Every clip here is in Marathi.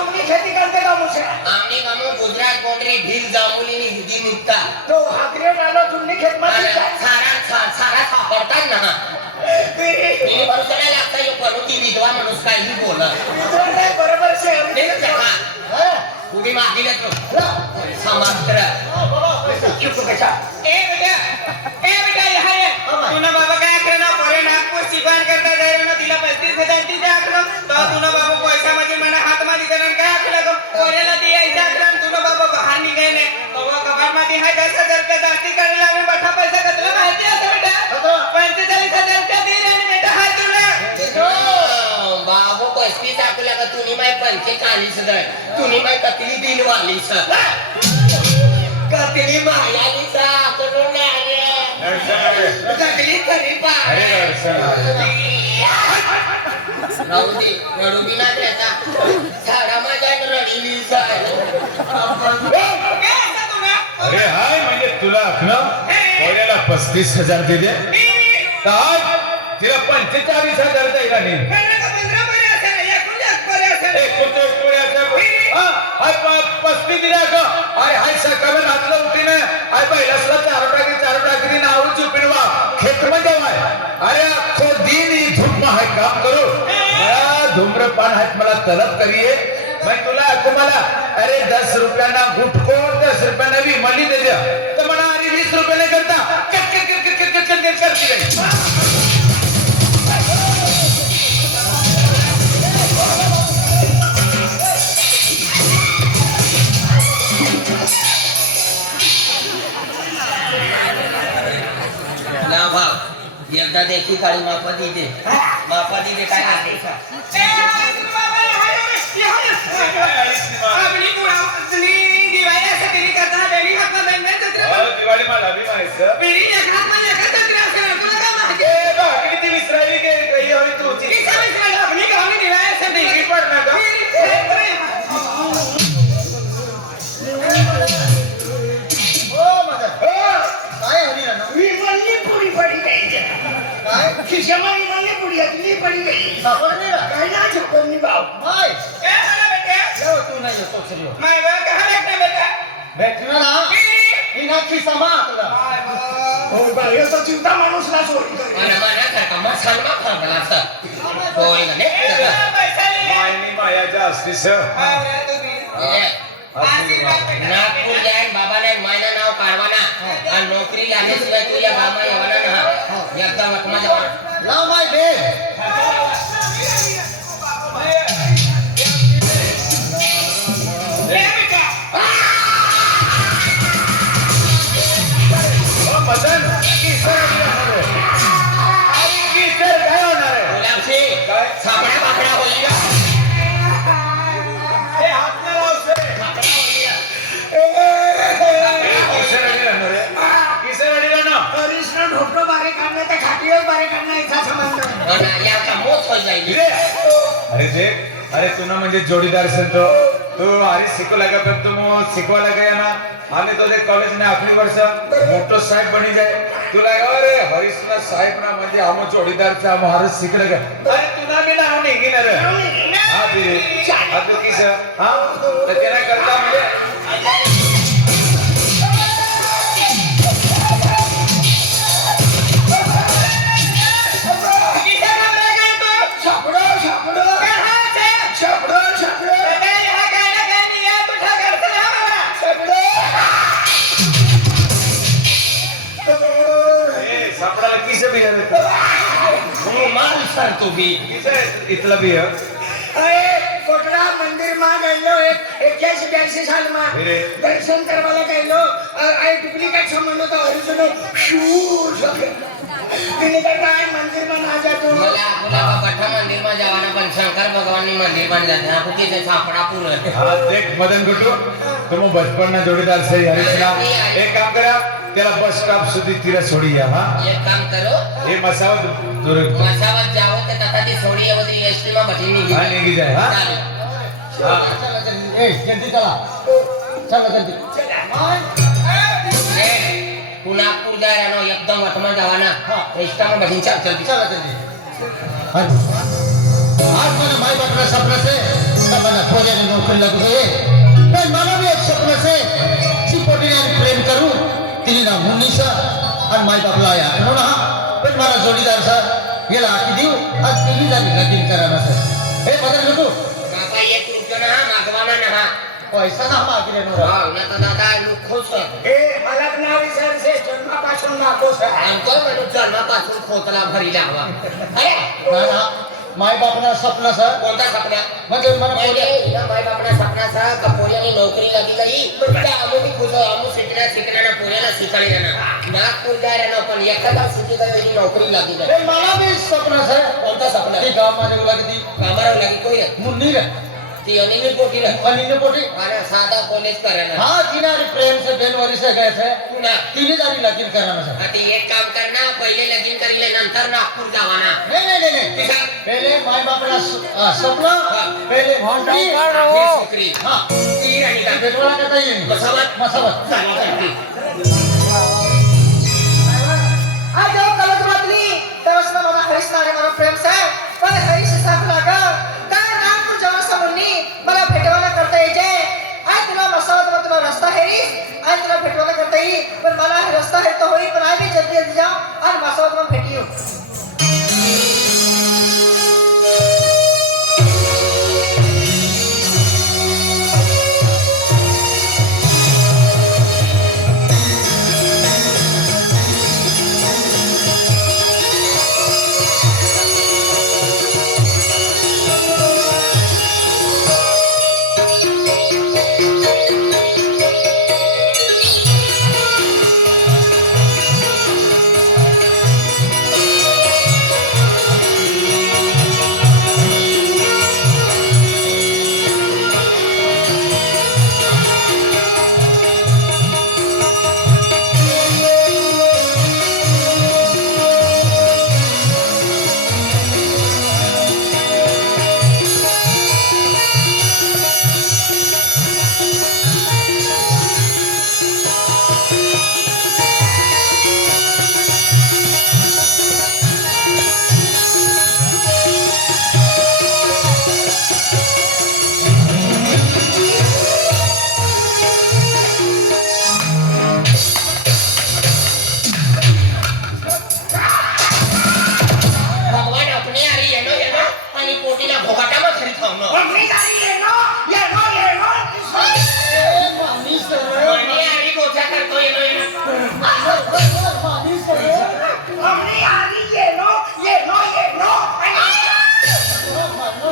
तुमनी खेती करते का मुझे आमने कामो गुजरात कोंडरी ढील जामुनी हिदी निकता तो हाकरे नालो तुमनी खेत मध्ये सारा सापडतात ना मी भरोसा लागता यो कोण ती विधवा माणूस काही बोलत बरोबर से उभी मागीले तो समांतर चुप कशा ए बेटा यहाँ ये तूने बाबा काय करना परे नागपूर सिपान करता जाय ना तिला 35,000 ती द्या आकलो तो तूने बाबा पैसा मध्ये मला हात मध्ये देणार काय आकलो गो परेला ती यायचा आकलो तूने बाबा बाहेर निघाय नाही तो कबाड मध्ये हाय 10,000 रुपये जास्ती करायला आम्ही मोठा पैसा घेतला माहिती आहे बेटा 45,000 रुपये दे रे बेटा हाय तुला बाबू 35 आकला का तुम्ही माय 45 दर तुम्ही माय कतली दिन वाली सर कतली मायाली सा करून आले कतली खरी पा रडू ना त्याचा झाडा माझ्या रडीली सर अरे हाय म्हणजे तुला पोळ्याला 35,000 दे दे तिला 45,000 द्यायला नाही पस्ती दिला का अरे हाय सकाळी नाचलं उठी ना हाय पहिल्यासला चार टाकी नाव चुपिनवा खेत मध्ये वाय अरे अख्खो दिन ही धूप हाय काम करू मला धूम्रपान हात मला तलब करिये मैं तुला तुम्हाला अरे 10 रुपयांना गुटको 10 रुपयांना विमली दे द्या तर मला अरे 20 रुपयाने करता करती ना भाव एकदा देखी काळी मापा दिदे काय आले का दिवाळी मला बी माहिती ती विसरायली काही हवी तुझी पडणार का खिशामा विमानने पुढी घातली पडी गई काय ना छप्पन भाव तू नाही येतो चिंता माणूसला सोडी मायाच्या असतीस नागपूर जाईन बाबाला महिना नाव काढवाना आणि नोकरी लागल्याशिवाय तू या गामा येवाना ना एकदा वटमा जवान लाव माय बे मदन काय होणार आहे गुलाबशी सापड्या पापड्या बोलली का अरे तू ना म्हणजे जोडीदार संतो तू अरे शिकवला का फिर तुम शिकवायला गया ना आम्ही तो कॉलेज ने आखरी वर्ष मोठो साहेब बनी जाए तुला अरे हरीश ना साहेब ना म्हणजे हम जोडीदार चा महाराज शिकले का अरे तुना भी नाव नाही घेणार हा बिरे आता किस हा तर त्याला करता म्हणजे सापडाला किसे भी माल सर तू भी इतला भी है कोटड़ा मंदिर में गइलो 81-82 साल में दर्शन करवाला गइलो और आई डुप्लीकेट समझलो तो ओरिजिनल शूर तिने काय मंदिर में ना जा तू मला आपला कठा मंदिर में जावाना पण शंकर भगवान ने मंदिर में जाना आपको के सापड़ा पूरा हां देख मदन गुट्टू तुम बचपन ना जोड़ीदार से हरीश ना एक काम करा तेरा बस स्टॉप सुधी तिरा छोड़ी या हां एक काम करो ये मसावत जाओ ते तथा ती छोड़ी है वो एसटी में बैठी नहीं हां नहीं जाए हां ए जल्दी चला जल्दी तू नागपूर जा रहा ना एकदम वटमा जावाना एसटी में बैठी चल जल्दी चला जल्दी आज मैंने माई बाप सपना से मला पोऱ्याने नोकरी लागू दे पण मला बी एक स्वप्न आहे ती पोटीने प्रेम करू तिने ना मुन्नीसा आणि माय बापला या ना पण मला जोडीदार सर याला आखी देऊ आज तिने झाली लगीन करा ना सर हे बदल नको बाबा 1 रुपया ना मागवाना ना हा पैसा ना मागितले नो ना तर दादा लोक खुश ए मला नाव विचारसे जन्मापासून नाकोस आहे आमचा माणूस जन्मापासून खोतला भरीला हवा अरे ना माय बापना स्वप्न सर कोणता सपना म्हणजे मला पोऱ्या या माय बापना सपनाचा कपोऱ्याने नोकरी लगी गई त्या आम्ही खुश आम्ही शिकण्याला पोऱ्याला शिकायला ना नागपूर जायला ना पण एखादा सिटी गई नोकरी लगी गई हे मला बी स्वप्न सर कोणता सपना ती गाव मध्ये लागती कामाला लगी कोई मुन्नी रे ती अनिमी पोटी रे अनिने पोटी मला साधा कॉलेज करायला हाँ किनारे प्रेम से बेलवरी से गए थे पुन्हा तिने जारी लगीन कराना सर आता एक काम करना पहिले लगीन करीले नंतर नागपूर जावाना नहीं पहले माय बापला स्वप्न पहले मुन्नी ही छोकरी हाँ ती आणि का बेटवाला कहता ही मसावत चालू करते आज जेव्हा कलत वाटली तेव्हाच ना मला हरीश नारे मला प्रेम साहेब पण हरीश साहेब लागा काय नाम तू जेव्हा समोरनी मला भेटवाना करता यायचे आज तुला मसावत तुला रस्ता हेरीस आज तुला भेटवाना करता येईल पण मला हे रस्ता हे तो होई पण आम्ही जल्दी जल्दी जाऊ आणि मसावत मग भेटियो भगवान अपने आरी येनो आणि पोटीला भोगाटा मग खरी खावणं आणि आरी गोठा करतो येनो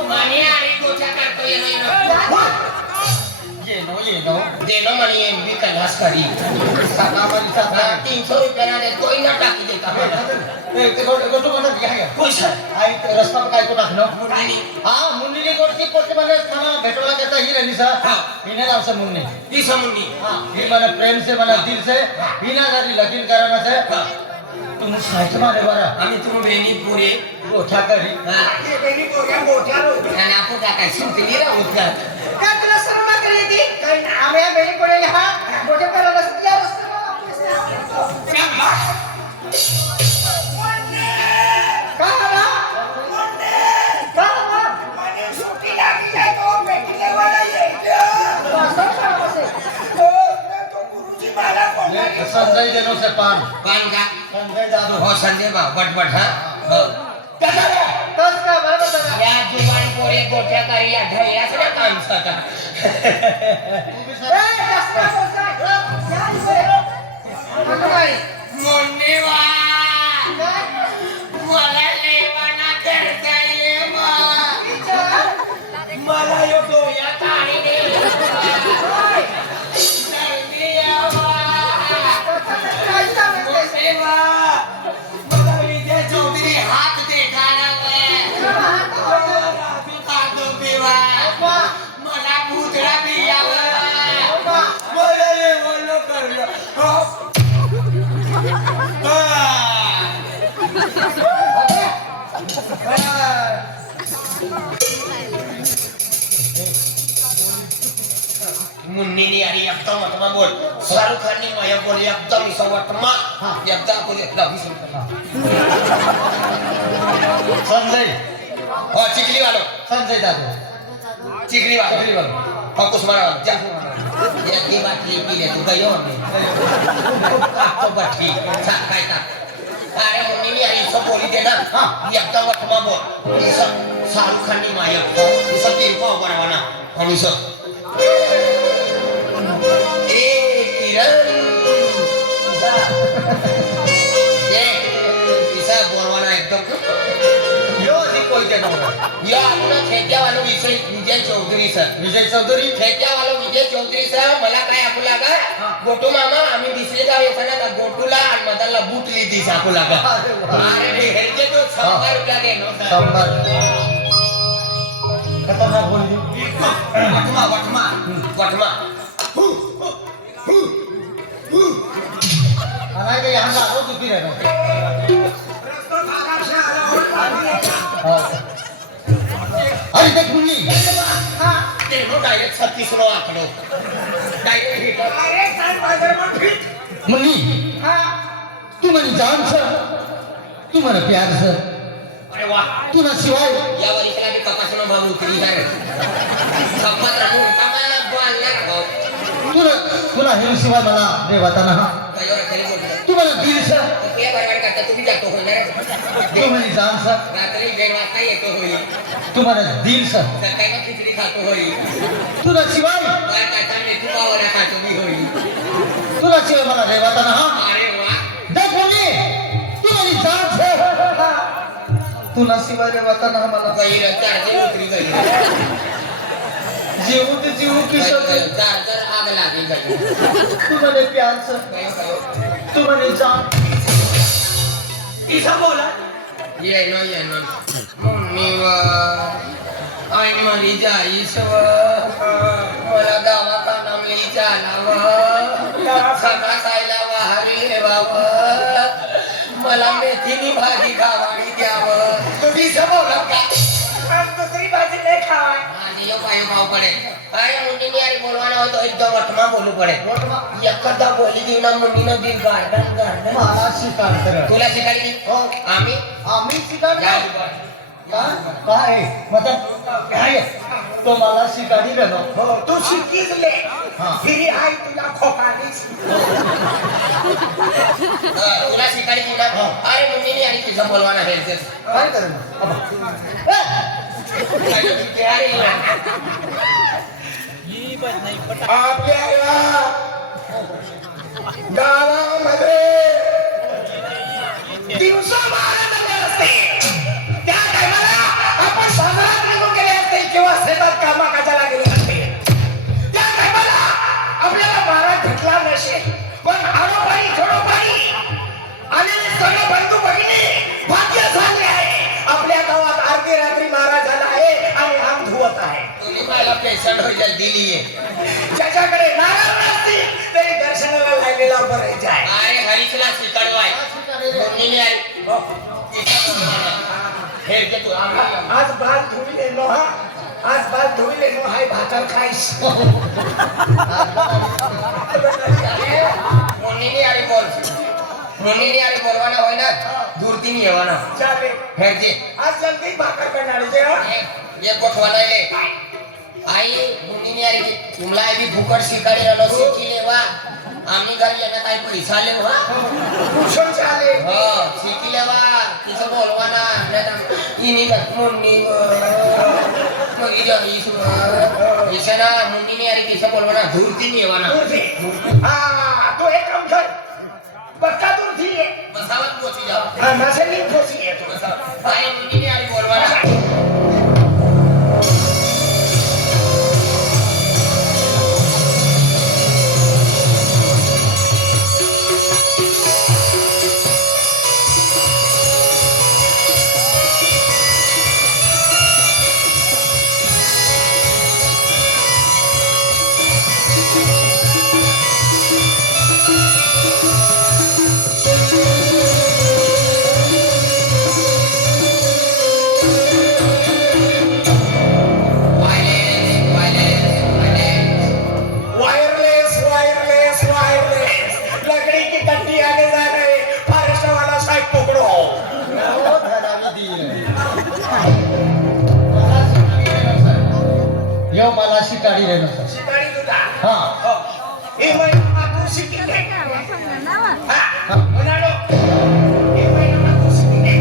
माने आरी गोठा करतो येनो ये नो देनो म्हणे एमबी कलास करी सकाळी सकाळ 300 रुपयाला दे कोई ना टाकी देता ते गोटो कोणा दिया गया खुश आई रस्ता पर काय को टाकनो मुन्नी हाँ मुन्नी ने कोटी पोटी माने मला भेटवाला कहता ही रहनी सा हाँ। इने नाम से मुन्नी ती समुंडी हाँ ये माने प्रेम से माने दिल से बिना जारी लगीन कराना से हाँ। तुम साहित्य मारे बारा आम्ही तुम्ही बेनी पुरे गोठा करी हा आणि आपण काय शिंपली राहत का काय तुला सर्व ना करी ती काही आम्ही बेली पडेल हा मोठे करायला या काय आला काय आला सुट्टी लागली आहे तो भेटले मला संजय देनो से पान पान का संजय जादू हो संजय बा बटबट हा हो बस का बरोबर दादा या जुबान पोरे गोठ्या करी या ढळ्या सगळं काम सका ए जास्त बोलताय मोन्नेवा मला लेवाना करता येवा मला यो डोया ताणी दे जल्दी यावा मोन्नेवा मला विजय चौधरी हात देखाना राजू कादो पिवा मला भूतळा पियावा मला लेवलो करलो मुन्नीनी आणि एकदम आता बोल शाहरुख खाननी माया बोल एकदम सवटमा एकदा बोल लभी संजय हो चिखली वालो संजय जादू चिकरी वाला फकुस मारा जा एक दी बाटली पिले तू काय येऊन तो बाटली काय का अरे मुन्नी आई सब बोली दे ना एकदा वठमा बोल इसं शाहरुख खान नी मायक इसं तीन पाव बनवाना हम इसं ए किरण ये इसं बोलवाना एकदम यो जी कोई के नो या आपला ठेक्या वाला विजय चौधरी सर विजय चौधरी ठेक्या वाला विजय चौधरी सर मला काय आपू लागा गोटू मामा आम्ही दिसले का येताना त्या गोटूला आणि मदाला बुटली ती साकू लागा अरे हेरचे तो 100 रुपया देनो सर संभार खतरनाक बोली वटमा वटमा वटमा अनाय के यहाँ का आगो दुखी रहना अरे देख मुन्नी तेनो डायरेक्ट 36 रो आकडो डायरेक्ट हिट अरे सांग बाजार मग फिट मुन्नी तू मेरी जान सर तू मेरा प्यार सर अरे वाह तू ना सिवाय या वरिष्ठला भी कपासनो भाव उतरी है संपत राहू कामा बोलणार भाऊ तू ना हिरो शिवाय मला देवाता ना कयोर खेळी बोलतो तू मेरा दिल सर तुला बरोबर करता तुम्ही जातो होणार तू मेरी जान सर रात्री 2 वाजता येतो होईल तू मेरा दिल सर सकाळी खिचडी खातो होईल तू ना शिवाय बायकाचा मेथी पावरा खातो मी होईल तू ना शिवाय मला देवाता ना अरे वा देख मुन्नी तू मेरी जान सर तू ना शिवाय देवाता ना मला गैर चार्जे उतरी गई जीवू ते जीवू किशोर चार्जर आग लागी गई तू मेरे प्यार सर तू मेरी जान इसा बोला ये नो मम्मी वा आई मरी जाईस वा मला दवाखाना मी जाणावा सगळा खायला वाहरी बाबा मला मेथीनी भाजी खावाणी द्यावं तुम्ही समोर का आज दुसरी भाजी नाही खावाय माझी यो पाय भाव पडे काय मुन्नीने अरे बोलवाना होतो एकदम वटमा बोलू पडे एखादा बोली देऊ ना मुन्नीनं दिन गार्डन मला शिकार कर तुला शिकायली ती? हो आम्ही आम्ही शिकार या काय मतलब काय तो मला शिकारी गेलो हो तू शिकीच ले हा. फिरी हाय तुला खोकालीच तुला शिकायली ती ना अरे मुन्नीने आणि तुझं बोलवाना हेल्थ काय करेन आपल्या या गावामध्ये दिवसा 12 डबे असते त्या टायमाला आपण बाजारात निघून गेले असते किंवा शेतात कामाकाजाला गेले असते त्या टायमाला आपल्याला 12 भेटला नसेल पण आडोबाई थोडोबाई आणि सगळे बंधू भगिनी भाग्य झाले आहे आपल्या गावात अर्धी रात्री मारा झाला आहे आणि आम धुवत आहे तुम्ही मला पेशंट होईल दिली ज्याच्याकडे नारळ नसतील तरी दर्शनाला लागलेला बरायचं आहे अरे हरीशला शिकडवाय मुन्नीने आणि हेल्थ तू आज बाल धुविले नो हा आज बाल धुविले नो हाय भाकर खाईस मुन्नीने आणि बोलवाना होय ना दूरतीने येवाना चाले हेल्थ आज जल्दी भाकर करणार जेव्हा एक गोठवाला आई मुन्नीने अरे तुमला आई फुकट शिकाडी आलो शिकीले वा आम्ही घरी येण्यात काही पैसा आले वा कुशल चाले हो शिकीले वा तिचं बोलवाना इनी मुन्नी ईशाना मुन्नीने अरे तिचं बोलवाना धूरतीने येवाना हा तो एक काम कर बक्का दूर थी बसावत पोची जाओ हा नसेली पोची येतो आई मुन्नीने अरे बोलवाना वायरलेस वायरलेस वायरलेस लकड़ी की कट्टी आने जा रहे फॉरेस्ट वाला साहब पकड़ो यो मला शिकाडी रे नसं शिकारी तुझा हा हो हे महिना तू शिकी घे हा म्हणालो हे महिना तू शिकी घे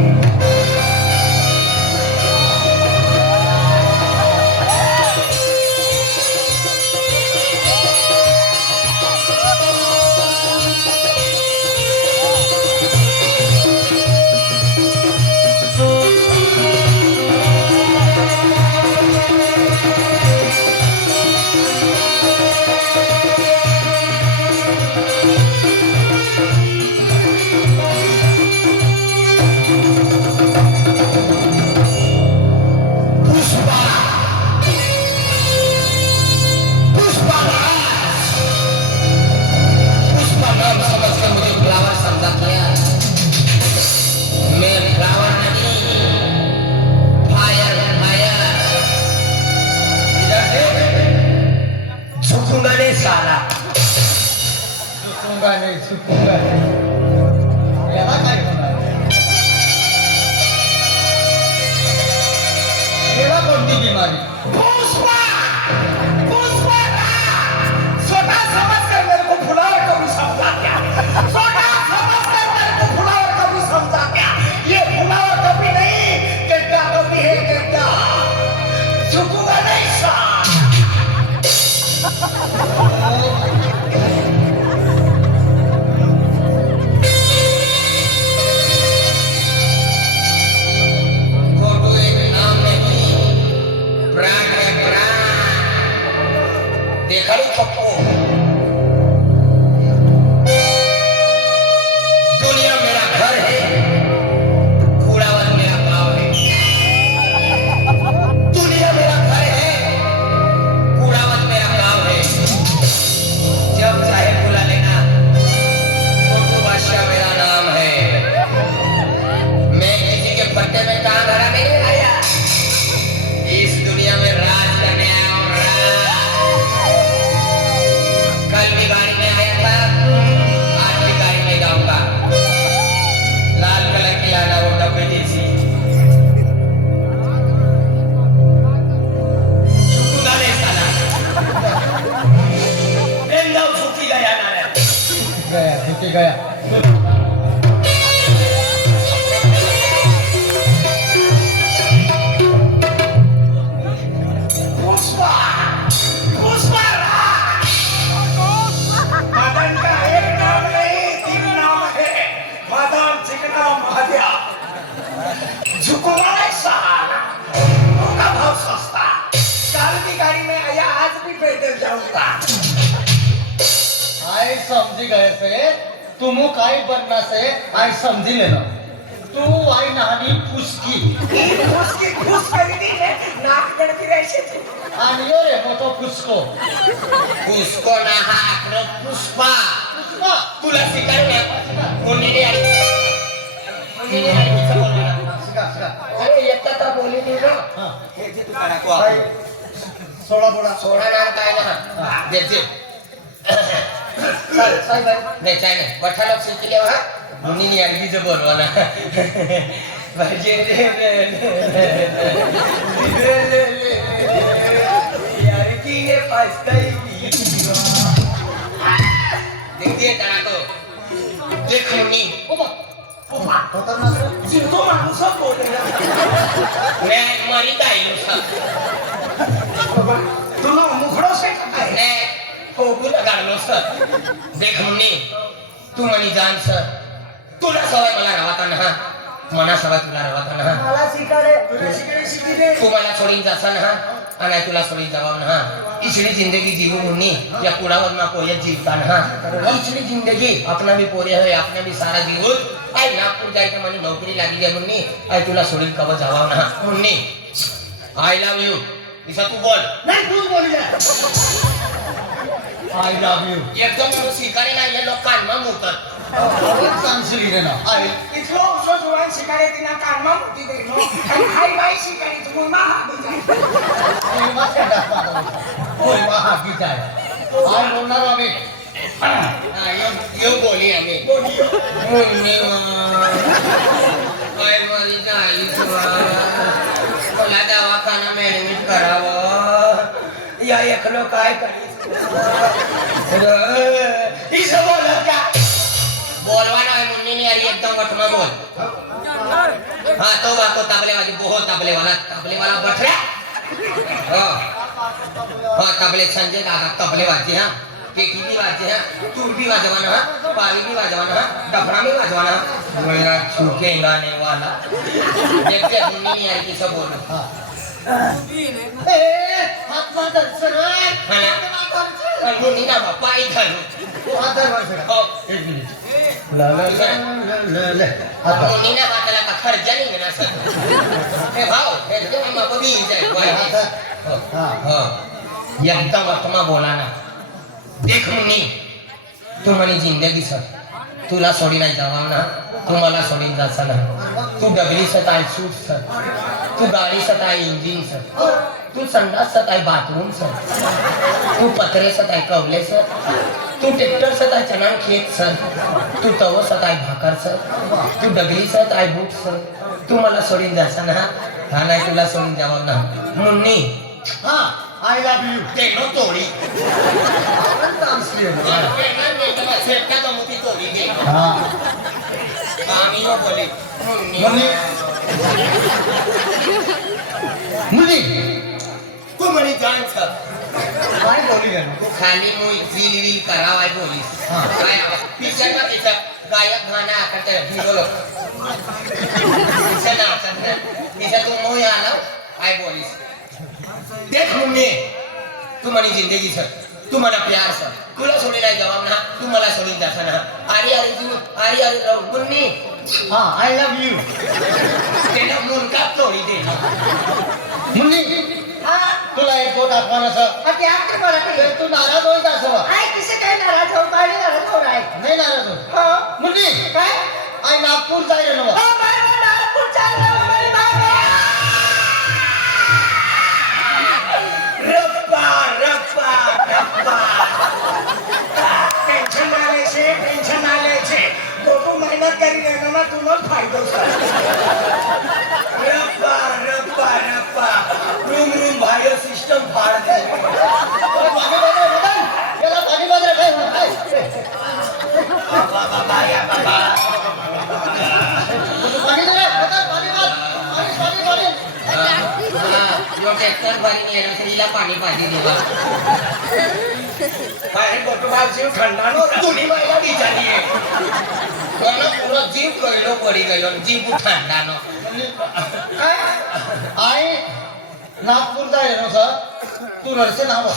पुष्पा नाम समझकर मुझे फ्लावर समझा किया मैं फ्लावर नहीं फायर फायर इधर देख झुकूंगा नहीं साला सुकूंगा नाही सुकूंगा नाही याला काय होणार याला कोणती बिमारी पुष्पा पुष्पा स्वतः समझकर मेरे को फुलावर कभी समझा क्या स्वतः समझकर मेरे को फुलावर कभी समझा क्या ये फुलावर कभी नहीं गड्ढा कभी है गड्ढा झुकूंगा नहीं साला फोटो एक नाम नहीं ब्रांड है ब्रांड देखा नहीं पप्पू दुनिया मेरा घर है कूड़ावन मेरा गाँव है दुनिया मेरा घर है कूड़ावन मेरा गाँव है जब चाहे बुला लेना फोटो बादशाह मेरा नाम है मैं किसी के पट्टे में कहाँ धरा नहीं आया इस दुनिया में राज करने आया हूँ कल भी गाड़ी में आया था आज भी गाड़ी में जाऊंगा लाल कलर की लाना वो डब्बे जैसी झुकूंगा नहीं साला बेंगाव झुकी गया नाऱ्या गया ठीक गया पुष्पा पुष्पा मदन का एक नाम नहीं 3 नाम है मदन चिकना महाद्या झुकूंगा नहीं साला उनका भाव सस्ता कल की गाड़ी में आया आज भी पैदल जाऊंगा आई समझी गए से तुम काय बनना से आई समझी लेना तू आई नहानी फुसकी उसकी खुश कर दी है नाक गड़ती रहती थी आणि यो रे मोठो फुसको उसको ना हाकणं पुष्पा पुष्पा तुला शिकाय ना कोणीने कोणीने बोलला शिका शिका अरे येता तर बोली नाही ना हा हे जे तू करा को आई सोडा बोडा सोडणार काय ना दे दे साई साई बाई नाही काय नाही बठाला शिकले हा मुनीने अगदी जे बोलवा ना म्हणजे यार की ने पास्ताई देख दे करा को देख मुनी खतरनाक जिंतो माणूस बोलेला मैं मरी कायलो सा तुला मुखडो से काय ने फोगू लगाडलो सर देख मुनी तू मनी जान सर तुला सवय मला राहता ना मना सवय तुला राहता ना मला शिकारे तुला शिकी दे तू मला सोडीन जासा ना आणि तुला सोडीन जावा ना इचली जिंदगी जीवू मुन्नी या कुडावर ना कोई जीवता ना इचली जिंदगी अपना भी पोरे है अपना भी सारा जीवन आई नागपूर जायचं म्हणे नोकरी लागी जाय मुन्नी आई तुला सोडीन कब जावा ना मुन्नी आई लव यू इसा तू बोल नाही तूच बोलला आई लव यू एकदम शिकारी नाही हे लोक कानमा मुतात सांगशील रे ना आई इथलो उसो जुवान शिकारे तिना कानमा मुती दे नो आणि हाय बाय शिकारी तू मा हा जाय कोई मासे दाखवा कोई महा की जाय आई बोलणार आम्ही येऊ बोली आम्ही काय मरी जायचं मला दवाखाना ऍडमिट करावं काय करायचं तिचं बोलत का बोलवा ना मुन्नी यार एकदम बठमा बोल हाँ तो बात तो तबले वाली बहुत तबले वाला बठरा हाँ हाँ तबले संजय काका तबले वाजते हाँ केकी भी वाजते हैं तूर भी वाजवाना हाँ पानी भी वाजवाना हाँ डफड़ा भी वाजवाना मेरा छूके गाने वाला देखते मुन्नी यार की सब बोल हाँ हात मातर सरळ है ना मुन्नी ना बापा इधर हात हो एक मिनिट मुन्नी ना बाताला का खर्चा नहीं देना सर हे भाव हे तो हम आपको भी जाए हाँ हाँ एकदम अतमा बोला ना देख मुन्नी तू म्हणी जिंदगी सर तुला सोडी नाही जावा ना तू मला सोडीन जायचा ना तू डबली सताय सूट सर तू गाडी सताय इंजिन सर तू संडास सताय बाथरूम सर तू पत्रे सताय कवले सर तू ट्रॅक्टर सताय चना खेत सर तू तव सताय भाकर सर तू डगली सताय बूट सर तू मला सोडीन जायचा ना हा नाही तुला सोडीन जावा ना मुन्नी हा आय लव्ह यू तेनो तोडी ट्रान्सलेट हा हा आम्ही नो बोले मुन्नी मुली तू म्हणी जाण सर काय बोली गं तू खाली मुई विल करावाय बोली हा. काय पिक्चर मध्ये तिथं गायक गाणं आकट हिरो लोक पिक्चर नाचत नाही तिथं तू मुई आला काय बोलीस देख मुन्नी तू म्हणी जिंदगी सर तू मला प्यार सर तुला सोडी नाही जवाब ना तू मला सोडून जासा ना अरे राव मुन्नी हा आय लव्ह यू त्याला मुनका तोडी दे मुली तुला एक गोट आठवणाचं तू नाराज होईल का असं नाही नाराज हो मुली काय आय नागपूर जाईल ना टेंशन आले छे गोटू मेहनत करी रहना ना तू नोट फायदो सर रप्पा रूम भाई सिस्टम फाड़ दे याला पाणी बाजरा काय पाणी दे पाणी यो ट्रॅक्टर भरी नेलं तिला पाणी पाहिजे देवा अरे गोटू बाप जीव ठंडा नो तुनी मला विचारली कोण पुरो जीव कळलो पडी गेलो जीव थंडा नो आय नागपूर जाईल ना सर तू नरसे नाव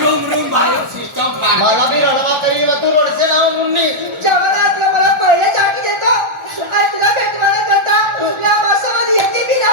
रूम भाई सिस्टम फाड़ मला बी रडवा करी तू नरसे नाव मुन्नी जवळातलं मला पहिल्या जागी देतो आणि तुला भेटवायला करता या मासामध्ये येते बी ना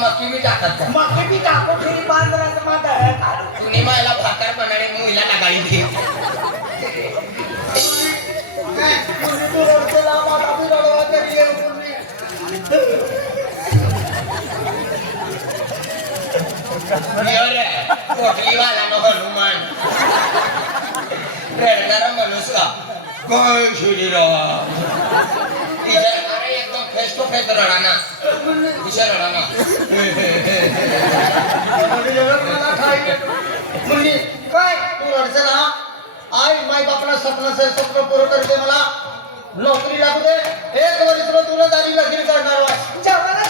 मग मी टाकून फिरी बांधला माझा तुम्ही मला भाकर बनाडे मुलीला लगाई दे तू रडसे नाव मला बी रडवा करी मुन्नी कोटली वाला नो हनुमान रडणारा माणूस का काय श्रीराम अरे एकदम फेस टू फेस रडाना विषय रडाना मला खाई मुन्नी काय तू रडसे ना आई माय बापना स्वप्न पूर्ण करते मला नोकरी लागू दे एक वर्ष तुला दारी लगीन करणार जवाना